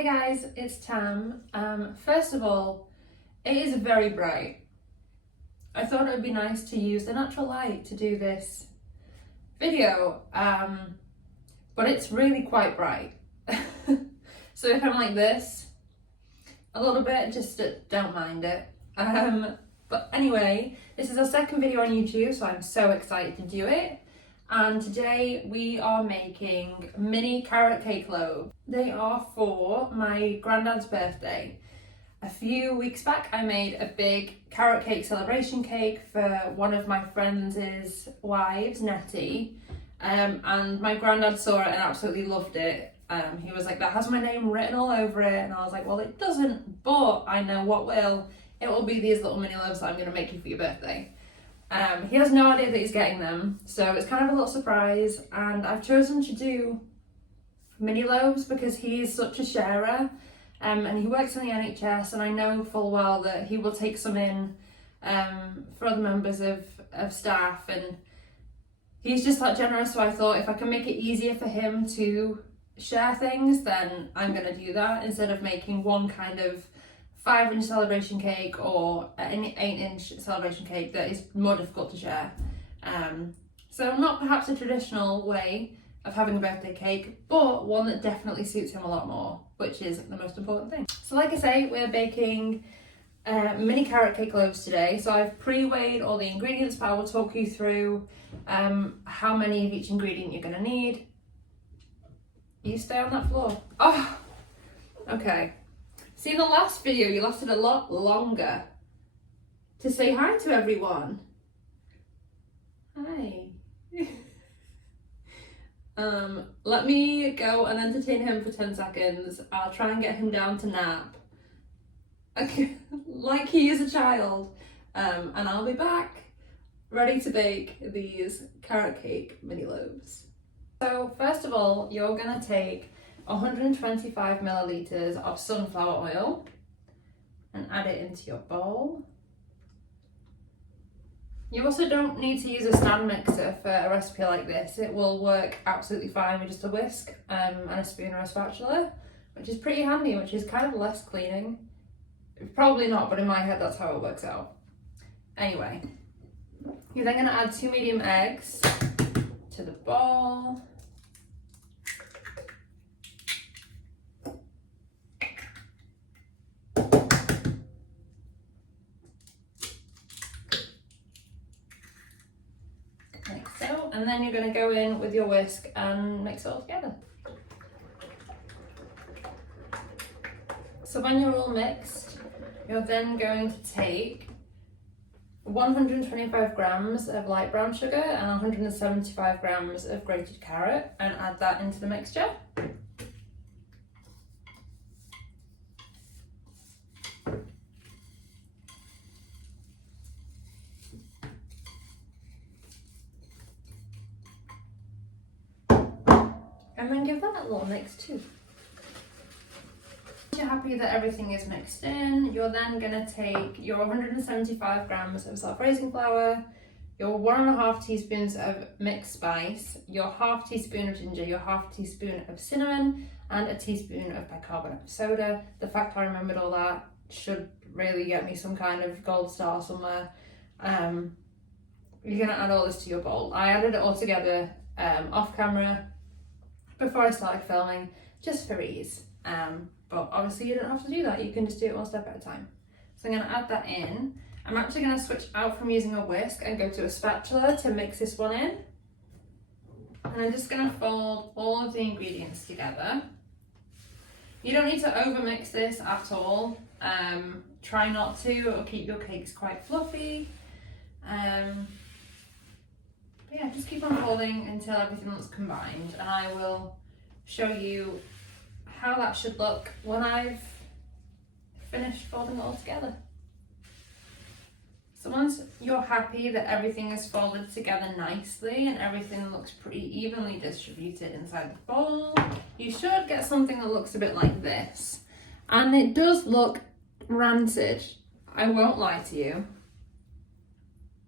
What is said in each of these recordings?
Hey guys, it's Tam. First of all, it is very bright. I thought it would be nice to use the natural light to do this video, but it's really quite bright. So if I'm like this a little bit, just don't mind it. But anyway, this is our second video on YouTube, so I'm so excited to do it. And today we are making mini carrot cake loaves. They are for my granddad's birthday. A few weeks back I made a big carrot cake celebration cake for one of my friends' wives, Nettie. And my granddad saw it and absolutely loved it. He was like, that has my name written all over it. And I was like, well, it doesn't, but I know what will. It will be these little mini loaves that I'm gonna make you for your birthday. He has no idea that he's getting them, so it's kind of a little surprise, and I've chosen to do mini loaves because he is such a sharer, and he works in the NHS, and I know full well that he will take some in for other members of staff, and he's just that generous. So I thought if I can make it easier for him to share things, then I'm gonna do that instead of making one kind of 5-inch celebration cake or an 8-inch celebration cake that is more difficult to share. So not perhaps a traditional way of having a birthday cake, but one that definitely suits him a lot more, which is the most important thing. So like I say, we're baking mini carrot cake loaves today. So I've pre-weighed all the ingredients, but I will talk you through how many of each ingredient you're gonna need. You stay on that floor. Oh, okay. See, in the last video, you lasted a lot longer to say hi to everyone. Hi. Let me go and entertain him for 10 seconds. I'll try and get him down to nap. Okay, like he is a child. And I'll be back, ready to bake these carrot cake mini loaves. So first of all, you're gonna take 125 milliliters of sunflower oil and add it into your bowl. You also don't need to use a stand mixer for a recipe like this. It will work absolutely fine with just a whisk and a spoon or a spatula, which is pretty handy, which is kind of less cleaning. Probably not, but in my head that's how it works out. Anyway, you're then gonna add 2 medium eggs to the bowl. And then you're going to go in with your whisk and mix it all together. So when you're all mixed, you're then going to take 125 grams of light brown sugar and 175 grams of grated carrot and add that into the mixture. And then give that a little mix too. Once you're happy that everything is mixed in, you're then going to take your 175 grams of self-raising flour, your 1.5 teaspoons of mixed spice, your 1/2 teaspoon of ginger, your 1/2 teaspoon of cinnamon, and a teaspoon of bicarbonate of soda. The fact I remembered all that should really get me some kind of gold star somewhere. You're going to add all this to your bowl. I added it all together off camera before I started filming, just for ease. But obviously you don't have to do that, you can just do it one step at a time. So I'm gonna add that in. I'm actually gonna switch out from using a whisk and go to a spatula to mix this one in. And I'm just gonna fold all of the ingredients together. You don't need to overmix this at all. Try not to, it'll keep your cakes quite fluffy. But yeah, just keep on folding until everything looks combined, and I will show you how that should look when I've finished folding it all together. So once you're happy that everything is folded together nicely and everything looks pretty evenly distributed inside the bowl, you should get something that looks a bit like this. And it does look rancid, I won't lie to you.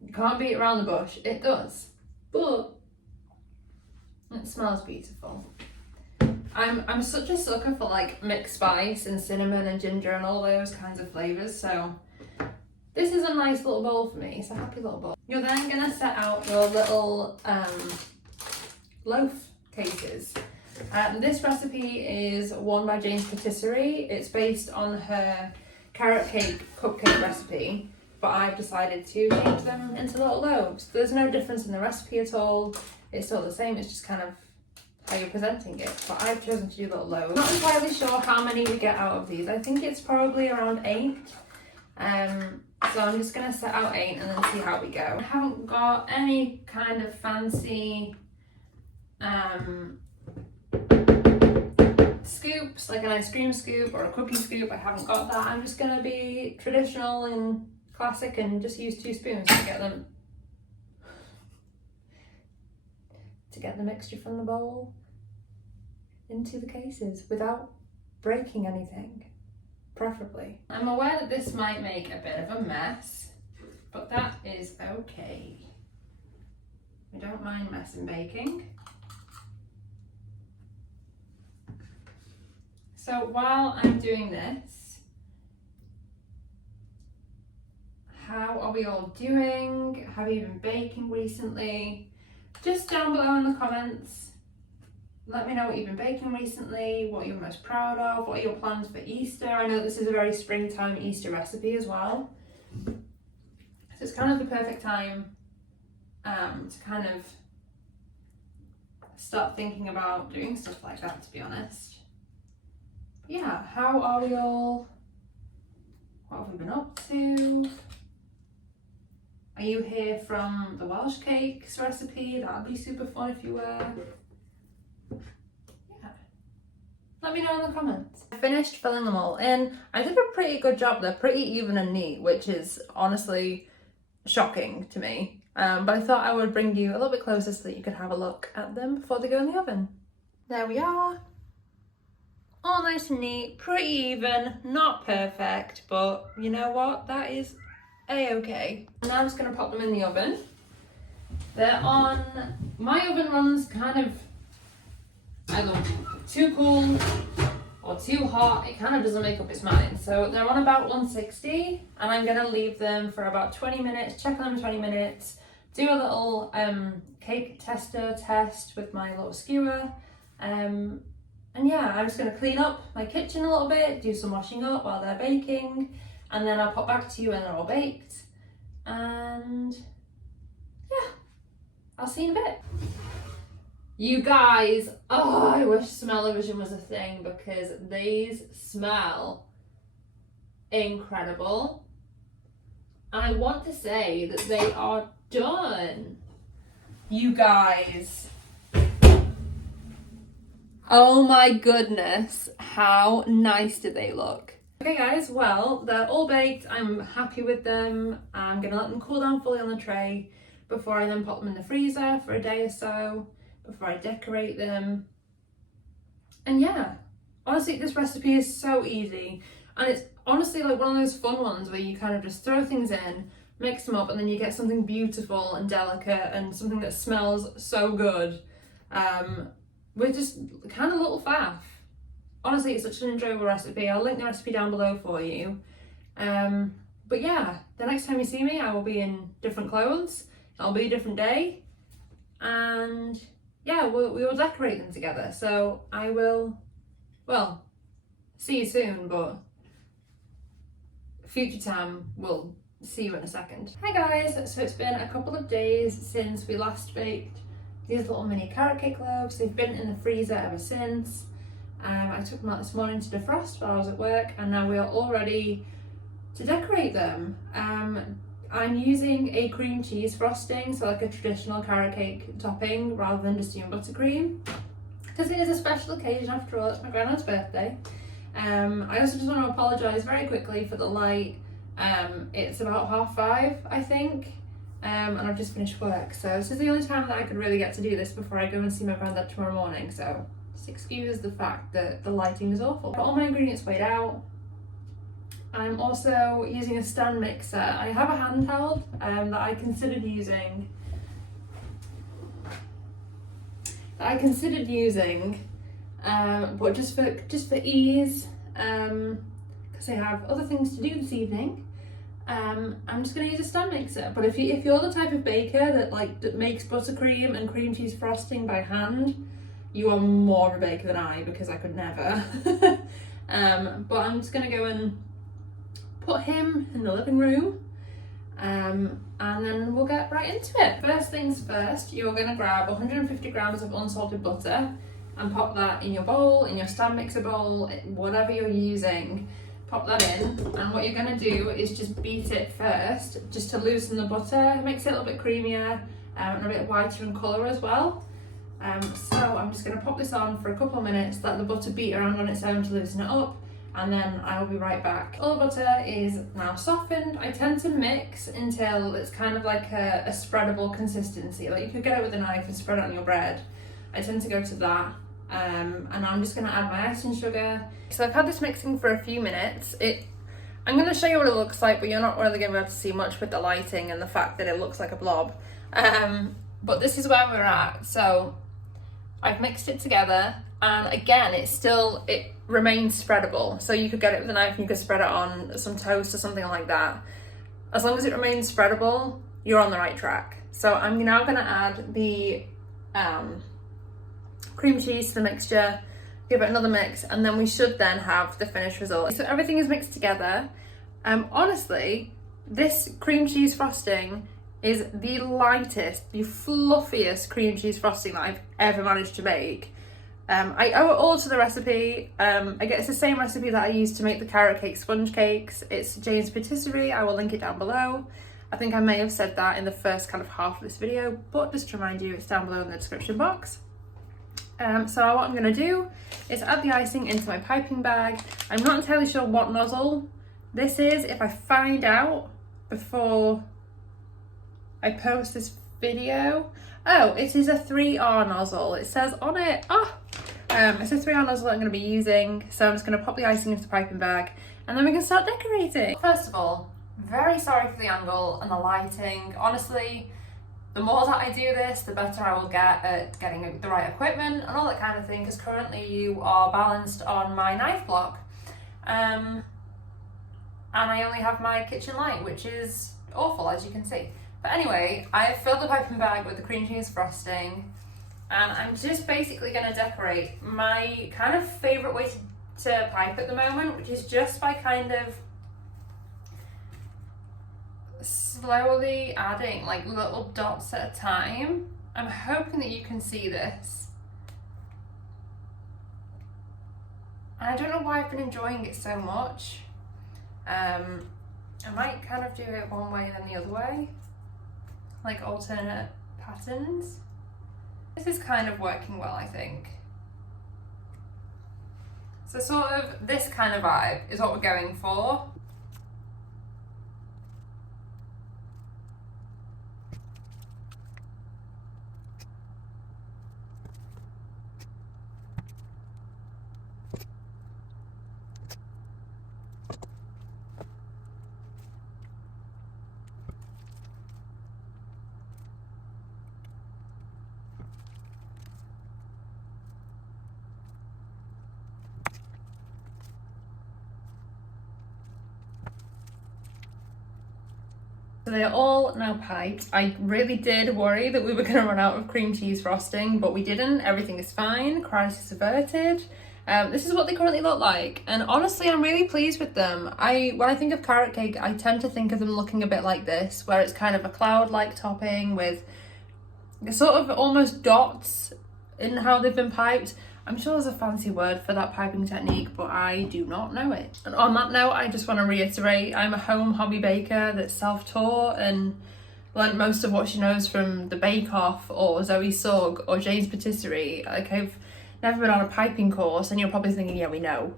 You can't beat around the bush, it does. But it smells beautiful. I'm such a sucker for like mixed spice and cinnamon and ginger and all those kinds of flavours, so this is a nice little bowl for me. It's a happy little bowl. You're then gonna set out your little loaf cases. This recipe is one by Jane's Patisserie. It's based on her carrot cake cupcake recipe, but I've decided to change them into little loaves. There's no difference in the recipe at all. It's still the same, it's just kind of how you're presenting it. But I've chosen to do little loaves. Not entirely sure how many we get out of these. I think it's probably around 8. So I'm just gonna set out 8 and then see how we go. I haven't got any kind of fancy scoops, like an ice cream scoop or a cookie scoop. I haven't got that. I'm just gonna be traditional and classic and just use 2 spoons to get the mixture from the bowl into the cases without breaking anything, preferably. I'm aware that this might make a bit of a mess, but that is okay. I don't mind mess in baking. So while I'm doing this, how are we all doing? Have you been baking recently? Just down below in the comments, let me know what you've been baking recently, what you're most proud of, what are your plans for Easter. I know this is a very springtime Easter recipe as well. So it's kind of the perfect time to kind of start thinking about doing stuff like that, to be honest. Yeah, how are we all? What have we been up to? Are you here from the Welsh cakes recipe? That'd be super fun if you were. Yeah. Let me know in the comments. I finished filling them all in. I did a pretty good job. They're pretty even and neat, which is honestly shocking to me. But I thought I would bring you a little bit closer so that you could have a look at them before they go in the oven. There we are. All nice and neat, pretty even, not perfect, but you know what? That is a-okay. Now I'm just gonna pop them in the oven. They're on, my oven runs kind of either too cool or too hot. It kind of doesn't make up its mind. So they're on about 160 and I'm gonna leave them for about 20 minutes, check on them 20 minutes, do a little cake tester test with my little skewer. And yeah, I'm just going to clean up my kitchen a little bit, do some washing up while they're baking, and then I'll pop back to you when they're all baked. And yeah, I'll see you in a bit. You guys, oh, I wish smell-o-vision was a thing because these smell incredible. I want to say that they are done. You guys. Oh my goodness, how nice do they look? Okay guys, well, they're all baked. I'm happy with them. I'm gonna let them cool down fully on the tray before I then pop them in the freezer for a day or so, before I decorate them. And yeah, honestly, this recipe is so easy. And it's honestly like one of those fun ones where you kind of just throw things in, mix them up, and then you get something beautiful and delicate and something that smells so good. We're just kind of little faff. Honestly, it's such an enjoyable recipe. I'll link the recipe down below for you. But yeah, the next time you see me, I will be in different clothes. It'll be a different day. And yeah, we will decorate them together. So I will, well, see you soon, but future Tam will see you in a second. Hi guys, so it's been a couple of days since we last baked these little mini carrot cake loaves. They've been in the freezer ever since. I took them out this morning to defrost while I was at work, and now we are all ready to decorate them. I'm using a cream cheese frosting, so like a traditional carrot cake topping rather than just doing buttercream, because it is a special occasion after all. It's my grandma's birthday. I also just want to apologise very quickly for the light. It's about 5:30, I think. And I've just finished work, so this is the only time that I could really get to do this before I go and see my granddad tomorrow morning, so just excuse the fact that the lighting is awful. I've got all my ingredients weighed out. I'm also using a stand mixer. I have a handheld that I considered using, but just for ease, because I have other things to do this evening, I'm just going to use a stand mixer. But if you're the type of baker that makes buttercream and cream cheese frosting by hand, you are more of a baker than I, because I could never. But I'm just going to go and put him in the living room, and then we'll get right into it. First things first, you're going to grab 150 grams of unsalted butter and pop that in your bowl, in your stand mixer bowl, whatever you're using. Pop that in, and what you're going to do is just beat it first, just to loosen the butter. It makes it a little bit creamier and a bit whiter in colour as well. So I'm just going to pop this on for a couple of minutes, let the butter beat around on its own to loosen it up, and then I'll be right back. All the butter is now softened. I tend to mix until it's kind of like a spreadable consistency. Like you could get it with a knife and spread it on your bread. I tend to go to that. And I'm just going to add my icing sugar. So I've had this mixing for a few minutes. I'm going to show you what it looks like, but you're not really going to be able to see much with the lighting and the fact that it looks like a blob. But this is where we're at. So I've mixed it together, and again, it remains spreadable. So you could get it with a knife and you could spread it on some toast or something like that. As long as it remains spreadable, you're on the right track. So I'm now going to add the cream cheese to the mixture, give it another mix, and then we should then have the finished result. So everything is mixed together. Honestly, this cream cheese frosting is the lightest, the fluffiest cream cheese frosting that I've ever managed to make. I owe it all to the recipe. It's the same recipe that I used to make the carrot cake sponge cakes. It's Jane's Patisserie. I will link it down below. I think I may have said that in the first kind of half of this video, but just to remind you, it's down below in the description box. So what I'm going to do is add the icing into my piping bag. I'm not entirely sure what nozzle this is. If I find out before I post this video. Oh, it is a 3R nozzle. It says on it. It's a 3R nozzle that I'm going to be using. So I'm just going to pop the icing into the piping bag, and then we can start decorating. First of all, very sorry for the angle and the lighting. Honestly, the more that I do this, the better I will get at getting the right equipment and all that kind of thing, because currently you are balanced on my knife block. And I only have my kitchen light, which is awful, as you can see. But anyway, I have filled the piping bag with the cream cheese frosting, and I'm just basically going to decorate my kind of favourite way to pipe at the moment, which is just by kind of slowly adding like little dots at a time. I'm hoping that you can see this. I don't know why I've been enjoying it so much. I might kind of do it one way and then the other way, like alternate patterns. This is kind of working well, I think. So sort of this kind of vibe is what we're going for. So they're all now piped. I really did worry that we were going to run out of cream cheese frosting, but we didn't. Everything is fine. Crisis averted. This is what they currently look like, and honestly I'm really pleased with them. When I think of carrot cake, I tend to think of them looking a bit like this, where it's kind of a cloud-like topping with sort of almost dots in how they've been piped. I'm sure there's a fancy word for that piping technique, but I do not know it. And on that note, I just want to reiterate, I'm a home hobby baker that's self-taught and learnt most of what she knows from the Bake Off or Zoe Sugg or Jane's Patisserie. Like, I've never been on a piping course, and you're probably thinking, yeah, we know.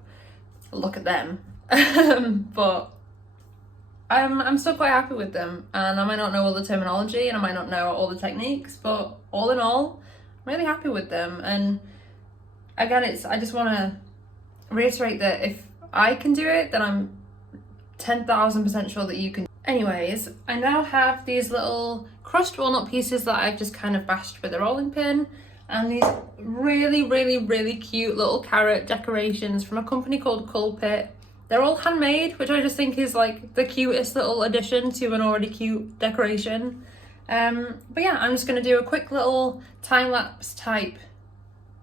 Look at them. But I'm still quite happy with them, and I might not know all the terminology and I might not know all the techniques, but all in all, I'm really happy with them. And again, I just want to reiterate that if I can do it, then I'm 10,000% sure that you can. Anyways, I now have these little crushed walnut pieces that I've just kind of bashed with a rolling pin. and these really cute little carrot decorations from a company called Culpit. They're all handmade, which I just think is like the cutest little addition to an already cute decoration. But yeah, I'm just going to do a quick little time-lapse type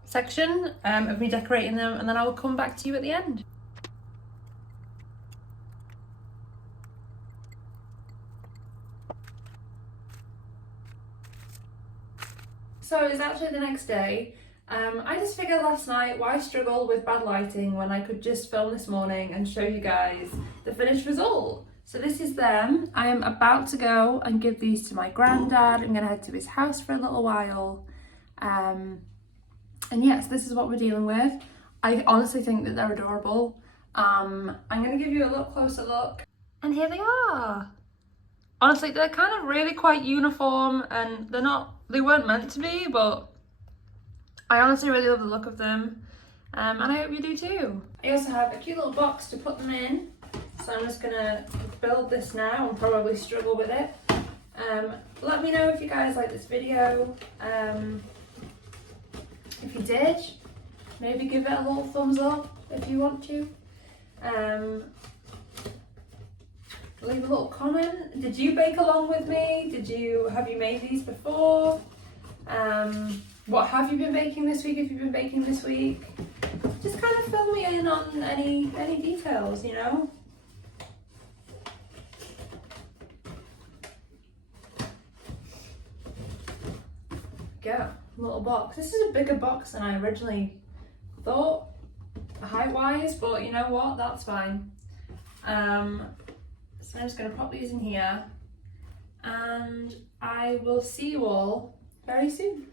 section of me decorating them, and then I will come back to you at the end. So it's actually the next day. I just figured last night, why struggle with bad lighting when I could just film this morning and show you guys the finished result. So this is them. I am about to go and give these to my granddad. I'm gonna head to his house for a little while. And yes, this is what we're dealing with. I honestly think that they're adorable. I'm gonna give you a little closer look. And here they are. Honestly, they're kind of really quite uniform, and they weren't meant to be, but I honestly really love the look of them, and I hope you do too. I also have a cute little box to put them in, so I'm just gonna build this now and probably struggle with it. Let me know if you guys like this video. If you did, maybe give it a little thumbs up if you want to. Leave a little comment. Did you bake along with me? Have you made these before? What have you been baking this week if you've been baking this week? Just kind of fill me in on any details, you know? Go, little box. This is a bigger box than I originally thought, height-wise, but you know what? That's fine. So I'm just going to pop these in here, and I will see you all very soon.